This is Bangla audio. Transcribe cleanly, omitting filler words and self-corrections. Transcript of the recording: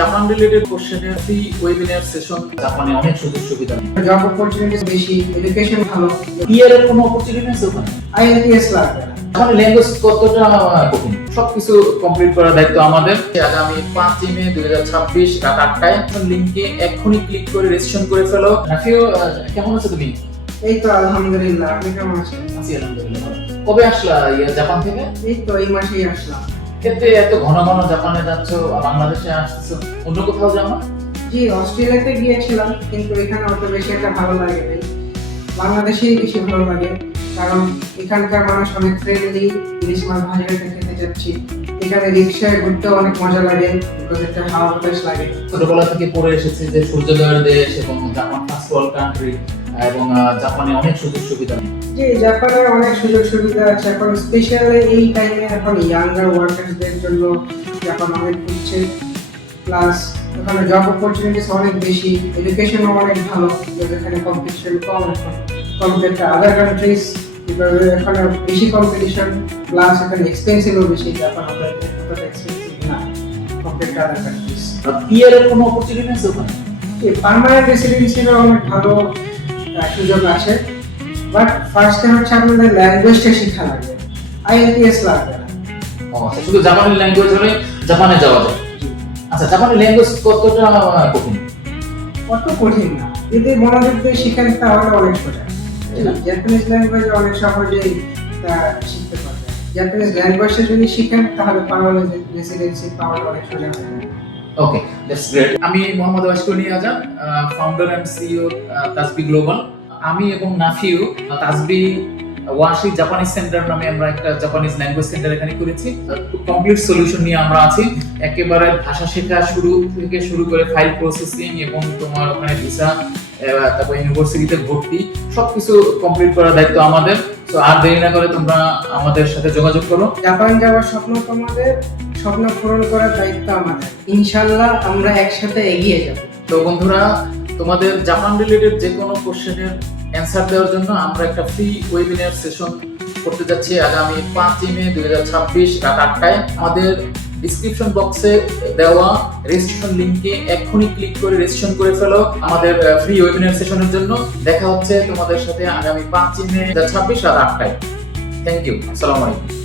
জাপান রিলেটেড কোশ্চেনের ফ্রি ওয়েবিনার সেশন জাপানে অনেক সুযোগ সুবিধা নেই। জব অপরচুনিটিস বেশি, এডুকেশন ভালো, টিয়ারের কোনো অপরচুনিটি আছে ওখানে? আইএলটিএস লাগবে না। জাপানি ল্যাঙ্গুয়েজ কতটা কঠিন সবকিছু কমপ্লিট করার দায়িত্ব আমাদের। আগামী 5 মে 2026 রাত 8টায় লিংকে এক্ষুনি ক্লিক করে রেজিস্ট্রেশন করে ফেলো। রাফিও, কেমন আছো তুমি? এই তো আলহামদুলিল্লাহ, আপনি কেমন আছেন? আছি আলহামদুলিল্লাহ। কবে আসলা জাপান থেকে? এই তো এই মাসেই আসলাম। এত ঘন ঘন জাপানে যাচ্ছ, বাংলাদেশে আসছো, অন্য কোথাও যাও না? জি, অস্ট্রেলিয়াতে গিয়েছিলাম, কিন্তু এখানে অত বেশি একটা ভালো লাগে নাই। বাংলাদেশেই বেশি ভালো লাগে, কারণ এখানকার মানুষ অনেক ফ্রেন্ডলি। ইলিশ মাছ ভাজিটা খেতে যাচ্ছি, এখানে রিক্সায় ঘুরতেও অনেক মজা লাগে, বিকজ একটা হাওয়া বাতাস লাগে। ছোটবেলা থেকে পড়ে এসেছি যে সূর্যোদয়ের দেশ এবং জাপান ফার্স্ট ওয়ার্ল্ড কান্ট্রি এবং জাপানে অনেক সুযোগ সুবিধা নেই। জি, জাপানে অনেক সুযোগ সুবিধা আছে এখন, স্পেশালি এই টাইমে এখন ইয়াঙ্গার ওয়ার্কার্সদের জন্য জাপান অনেক হচ্ছে। প্লাস ওখানে জব অপরচুনিটিস অনেক বেশি, এডুকেশনও অনেক ভালো, এখানে কম্পিটিশন কম এখন compare to other countries, because এখানে বেশি কম্পিটিশন, প্লাস এখানে এক্সপেন্সিভও বেশি। জাপান অতটা এক্সপেন্সিভ না কম্পেয়ার টু আদার কান্ট্রিজ। টিয়ারের কোনো অপরচুনিটি আছে ওখানে? পার্মানেন্ট রেসিডেন্সিরও অনেক ভালো সুযোগ আছে, বাট ফার্স্টে হচ্ছে আপনাদের ল্যাঙ্গুয়েজটা শেখা লাগবে, আইএলটিএস লাগবে না। আচ্ছা, শুধু জাপানি ল্যাঙ্গুয়েজ হলে জাপানে যাওয়া যায়। আচ্ছা, জাপানি ল্যাঙ্গুয়েজ কতটা কঠিন? অত কঠিন না, যদি মনোযোগ দিয়ে শিখেন তাহলে অনেক সোজা। জাপানিজ ল্যাঙ্গুয়েজ অনেক সহজেই শিখতে পারবেন। জাপানিজ ল্যাঙ্গুয়েজটা যদি শিখেন তাহলে পার্মানেন্ট রেসিডেন্সি পাওয়া অনেক সোজা হয়ে যাবে। Okay, that's great. আমি Mohammad Washkuni Azad, founder and CEO Tasbi Global. আমি এবং নাফিউ তাসবি ওয়াশি জাপানিজ সেন্টার নামে আমরা একটা জাপানিজ ল্যাঙ্গুয়েজ সেন্টার এখানে করেছি। কমপ্লিট সলিউশন নিয়ে আমরা আছি, একেবারে ভাষা শেখা শুরু করে ফাইল প্রসেসিং এবং তোমার ওখানে ভিসা, তারপর ইউনিভার্সিটিতে ভর্তি, সবকিছু কমপ্লিট করার দায়িত্ব আমাদের। তো আর দেরি না করে তোমরা আমাদের সাথে যোগাযোগ করো। জাপান যাওয়ার স্বপ্ন তোমাদের, স্বপ্ন পূরণ করার দায়িত্ব আমাদের। ইনশাআল্লাহ আমরা একসাথে এগিয়ে যাব। তো বন্ধুরা, তোমাদের জাপান রিলেটেড যে কোনো কোশ্চেনের অ্যান্সার দেওয়ার জন্য আমরা একটা ফ্রি ওয়েবিনার সেশন করতে যাচ্ছি আগামী 5 মে 2026 রাত 8টায়। আমাদের ডিসক্রিপশন বক্সে দেওয়া রেজিস্ট্রেশন লিংকে এক্ষুনি ক্লিক করে রেজিস্ট্রেশন করে ফেলো আমাদের ফ্রি ওয়েবিনার সেশনের জন্য। দেখা হচ্ছে তোমাদের সাথে আগামী 5 মে 2026 রাত 8টায়। থ্যাংক ইউ, আসসালামু আলাইকুম।